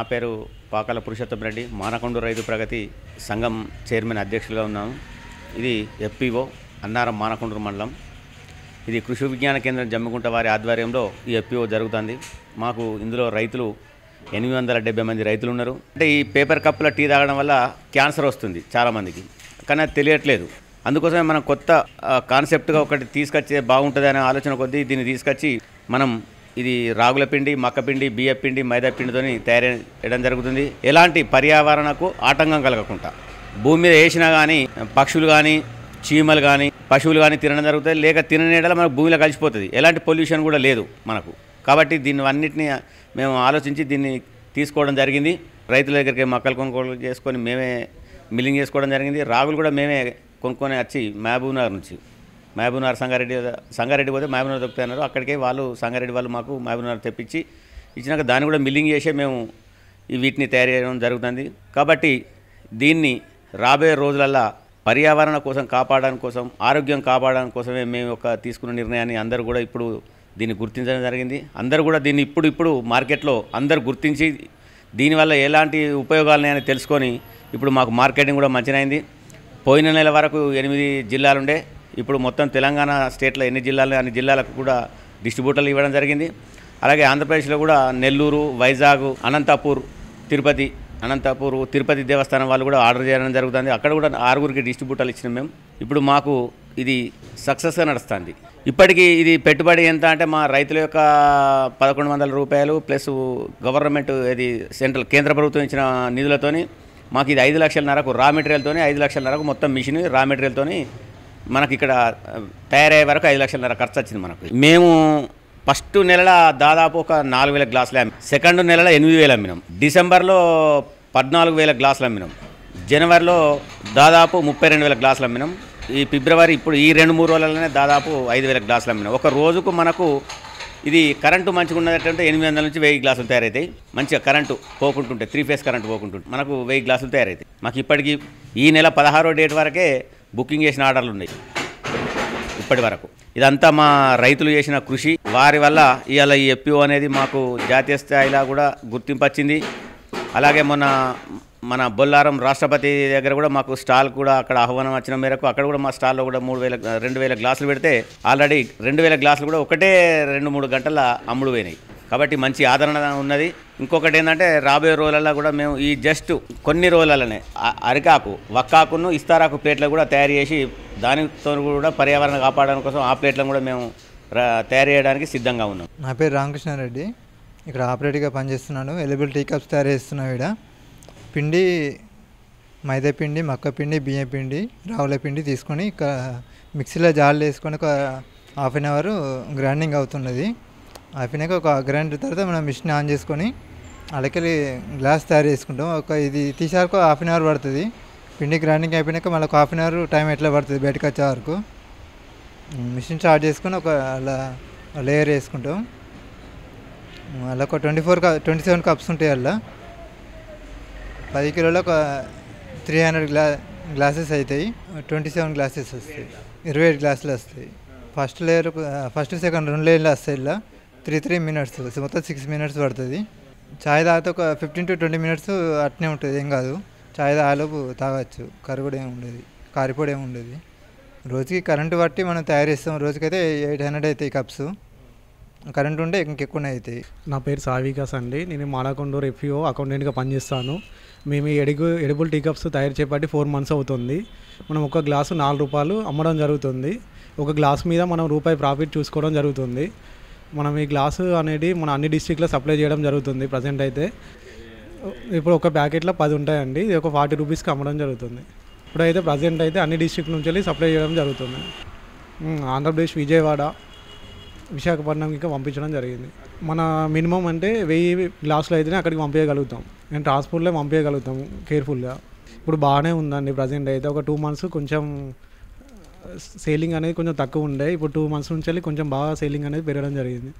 నా పేరు పాకాల పురుషోత్తం రెడ్డి, మానకొండ రైతు ప్రగతి సంఘం చైర్మన్ అధ్యక్షులుగా ఉన్నాను. ఇది ఎఫ్పిఓ అన్నారం మానకొండూరు మండలం. ఇది కృషి విజ్ఞాన కేంద్రం జమ్మికుంట వారి ఆధ్వర్యంలో ఈ ఎఫ్పిఓ జరుగుతుంది. మాకు ఇందులో రైతులు 870 మంది రైతులు ఉన్నారు. అంటే ఈ పేపర్ కప్పుల టీ తాగడం వల్ల క్యాన్సర్ వస్తుంది చాలామందికి, కానీ అది తెలియట్లేదు. అందుకోసమే మనం కొత్త కాన్సెప్ట్గా ఒకటి తీసుకొచ్చే బాగుంటుంది అనే ఆలోచన కొద్దీ దీన్ని తీసుకొచ్చి మనం ఇది రాగుల పిండి, మక్క పిండి, బియ్య పిండి, మైదా పిండితో తయారు చేయడం జరుగుతుంది. ఎలాంటి పర్యావరణకు ఆటంకం కలగకుండా భూమి మీద వేసినా కానీ పక్షులు కానీ చీమలు కానీ పశువులు కానీ తినడం జరుగుతుంది. లేక తిననేడల మనకు భూమిలో కలిసిపోతుంది. ఎలాంటి పొల్యూషన్ కూడా లేదు మనకు. కాబట్టి దీన్ని అన్నింటినీ మేము ఆలోచించి దీన్ని తీసుకోవడం జరిగింది. రైతుల దగ్గరికి మక్కలు కొనుగోలు చేసుకొని మేమే మిల్లింగ్ చేసుకోవడం జరిగింది. రాగులు కూడా మేమే కొనుక్కొని వచ్చి మహబూబ్నగర్ నుంచి సంగారెడ్డి పోతే మహబూబ్నగర్ దొరుకుతున్నారు. అక్కడికే వాళ్ళు సంగారెడ్డి వాళ్ళు మాకు మహబూబ్నగర్ తెప్పించి ఇచ్చినాక దాన్ని కూడా మిల్లింగ్ చేసే మేము వీటిని తయారు చేయడం జరుగుతుంది. కాబట్టి దీన్ని రాబోయే రోజులల్లో పర్యావరణ కోసం కాపాడడానికి కోసం, ఆరోగ్యం కాపాడడానికి కోసమే మేము తీసుకున్న నిర్ణయాన్ని అందరూ కూడా ఇప్పుడు దీన్ని గుర్తించడం జరిగింది. అందరూ కూడా దీన్ని ఇప్పుడు మార్కెట్లో అందరూ గుర్తించి దీనివల్ల ఎలాంటి ఉపయోగాలున్నాయని తెలుసుకొని ఇప్పుడు మాకు మార్కెటింగ్ కూడా మంచినైంది. పోయిన నెల వరకు 8 జిల్లాలుండే, ఇప్పుడు మొత్తం తెలంగాణ స్టేట్లో ఎన్ని జిల్లాలు అన్ని జిల్లాలకు కూడా డిస్ట్రిబ్యూటర్లు ఇవ్వడం జరిగింది. అలాగే ఆంధ్రప్రదేశ్లో కూడా నెల్లూరు, వైజాగ్, అనంతపూర్, తిరుపతి దేవస్థానం వాళ్ళు కూడా ఆర్డర్ చేయడం జరుగుతుంది. అక్కడ కూడా 6 డిస్ట్రిబ్యూటర్లు ఇచ్చినాం మేము. ఇప్పుడు మాకు ఇది సక్సెస్గా నడుస్తుంది. ఇప్పటికీ ఇది పెట్టుబడి ఎంత అంటే మా రైతుల యొక్క 1100 రూపాయలు ప్లస్ గవర్నమెంట్ ఇది సెంట్రల్ కేంద్ర ప్రభుత్వం ఇచ్చిన నిధులతోని మాకు ఇది 5,00,000 రా మెటీరియల్తోని 5,00,000 మొత్తం మిషన్ రా మెటీరియల్తోని మనకి ఇక్కడ తయారయ్యే వరకు 5,00,000 ఖర్చు వచ్చింది మనకు. మేము ఫస్ట్ నెలలో దాదాపు ఒక 4,000 గ్లాసులు అమ్మినాం. సెకండ్ నెలలో 8,000 అమ్మినాం. డిసెంబర్లో 14,000 గ్లాసులు అమ్మినాం. జనవరిలో దాదాపు 32,000 గ్లాసులు అమ్మినాం. ఈ ఫిబ్రవరి ఇప్పుడు ఈ 2-3 రోజులలోనే దాదాపు 5,000 గ్లాసులు అమ్మినాం. ఒక రోజుకు మనకు ఇది కరెంటు మంచిగా ఉన్నదంటే 800 నుంచి 1000 గ్లాసులు తయారవుతాయి. మంచిగా కరెంటు పోకుంటుంటే 3 ఫేజ్ కరెంటు పోకుంటుంటే మనకు 1000 గ్లాసులు తయారవుతాయి. మాకు ఇప్పటికీ ఈ నెల 16వ డేట్ వరకే బుకింగ్ చేసిన ఆర్డర్లు ఉన్నాయి ఇప్పటి వరకు. ఇదంతా మా రైతులు చేసిన కృషి. వారి వల్ల ఇవాళ ఈ ఎఫ్పిఓ అనేది మాకు జాతీయ స్థాయిలో కూడా గుర్తింపు వచ్చింది. అలాగే మన బొల్లారం రాష్ట్రపతి దగ్గర కూడా మాకు స్టాల్ కూడా అక్కడ ఆహ్వానం వచ్చిన మేరకు అక్కడ కూడా మా స్టాల్లో కూడా 2,000 గ్లాసులు పెడితే ఆల్రెడీ 2,000 గ్లాసులు కూడా ఒకటే 2-3 గంటల అమ్ముడు పోయినాయి. కాబట్టి మంచి ఆదరణ ఉన్నది. ఇంకొకటి ఏంటంటే రాబోయే రోజులలో కూడా మేము ఈ జస్ట్ కొన్ని రోజులలోనే అరికాకు, వక్కాకును, ఇస్తారాకు ప్లేట్లు కూడా తయారు చేసి దానితో కూడా పర్యావరణ కాపాడడం కోసం ఆ ప్లేట్లను కూడా మేము తయారు చేయడానికి సిద్ధంగా ఉన్నాం. నా పేరు రామకృష్ణారెడ్డి, ఇక్కడ ఆపరేటర్గా పనిచేస్తున్నాను. ఎలిబుల్ టీ కప్స్ తయారు చేస్తున్నాం. ఇక్కడ పిండి మైదా పిండి, మక్క పిండి, బియ్యం పిండి, రావుల పిండి తీసుకొని మిక్సీలో జార్లు వేసుకొని ఒక హాఫ్ అన్ అవర్ గ్రైండింగ్ అవుతున్నది. అయిపోయినాక ఒక గ్రైండర్ తర్వాత మనం మిషన్ ఆన్ చేసుకొని అలాగే గ్లాస్ తయారు చేసుకుంటాం. ఇది తీసాక హాఫ్ అన్ అవర్ పడుతుంది. పిండి గ్రైండింగ్ అయిపోయినాక మళ్ళీ ఒక హాఫ్ అన్ అవర్ టైం ఎట్లా పడుతుంది బయటకు వచ్చే వరకు. మిషన్ స్టార్ట్ చేసుకొని ఒక అలా లేయర్ వేసుకుంటాం. అలా ఒక 27 కప్స్ ఉంటాయి. అలా 10 కిలోలో ఒక 300 గ్లాసెస్ అవుతాయి. 27 గ్లాసెస్ వస్తాయి. 27 గ్లాసులు వస్తాయి. ఫస్ట్ సెకండ్ 2 లేయర్లు వస్తాయి. ఇలా 3 మినిట్స్ మొత్తం 6 మినిట్స్ పడుతుంది. చాయ్ తాగితే ఒక 15 to 20 మినిట్స్ అట్నే ఉంటుంది. ఏం కాదు, చాయ్ తాగలోపు తాగొచ్చు. కరుగుడు ఏమి ఉండదు, కారిపోడు ఏమి ఉండదు. రోజుకి కరెంటు బట్టి మనం తయారు చేస్తాం. రోజుకైతే 800 అవుతాయి కప్స్. కరెంటు ఉంటే ఇంకెక్కువనే అవుతాయి. నా పేరు సావికాస్ అండి. నేను మానకొండూరు ఎఫ్పిఓ అకౌంటెంట్గా పనిచేస్తాను. మేము ఈ ఎడిబుల్ టీ కప్స్ తయారు చేయబట్టి 4 months అవుతుంది. మనం ఒక గ్లాసు 4 రూపాయలు అమ్మడం జరుగుతుంది. ఒక గ్లాస్ మీద మనం రూపాయి ప్రాఫిట్ చూసుకోవడం జరుగుతుంది. మనం ఈ గ్లాసు అనేది మన అన్ని డిస్ట్రిక్ట్లో సప్లై చేయడం జరుగుతుంది. ప్రజెంట్ అయితే ఇప్పుడు ఒక ప్యాకెట్లో 10 ఉంటాయండి. ఇది ఒక 40 రూపీస్కి అమ్మడం జరుగుతుంది. ఇప్పుడైతే ప్రజెంట్ అయితే అన్ని డిస్ట్రిక్ట్ నుంచి వెళ్ళి సప్లై చేయడం జరుగుతుంది. ఆంధ్రప్రదేశ్, విజయవాడ, విశాఖపట్నం ఇంకా పంపించడం జరిగింది. మన మినిమం అంటే 1000 గ్లాసులు అయితేనే అక్కడికి పంపించగలుగుతాం. నేను ట్రాన్స్పోర్ట్లో పంపించగలుగుతాం కేర్ఫుల్గా. ఇప్పుడు బాగానే ఉందండి. ప్రజెంట్ అయితే ఒక 2 months కొంచెం సేలింగ్ అనేది కొంచెం తక్కువ ఉండే. ఇప్పుడు 2 months నుంచి వెళ్ళి కొంచెం బాగా సేలింగ్ అనేది పెరగడం జరిగింది.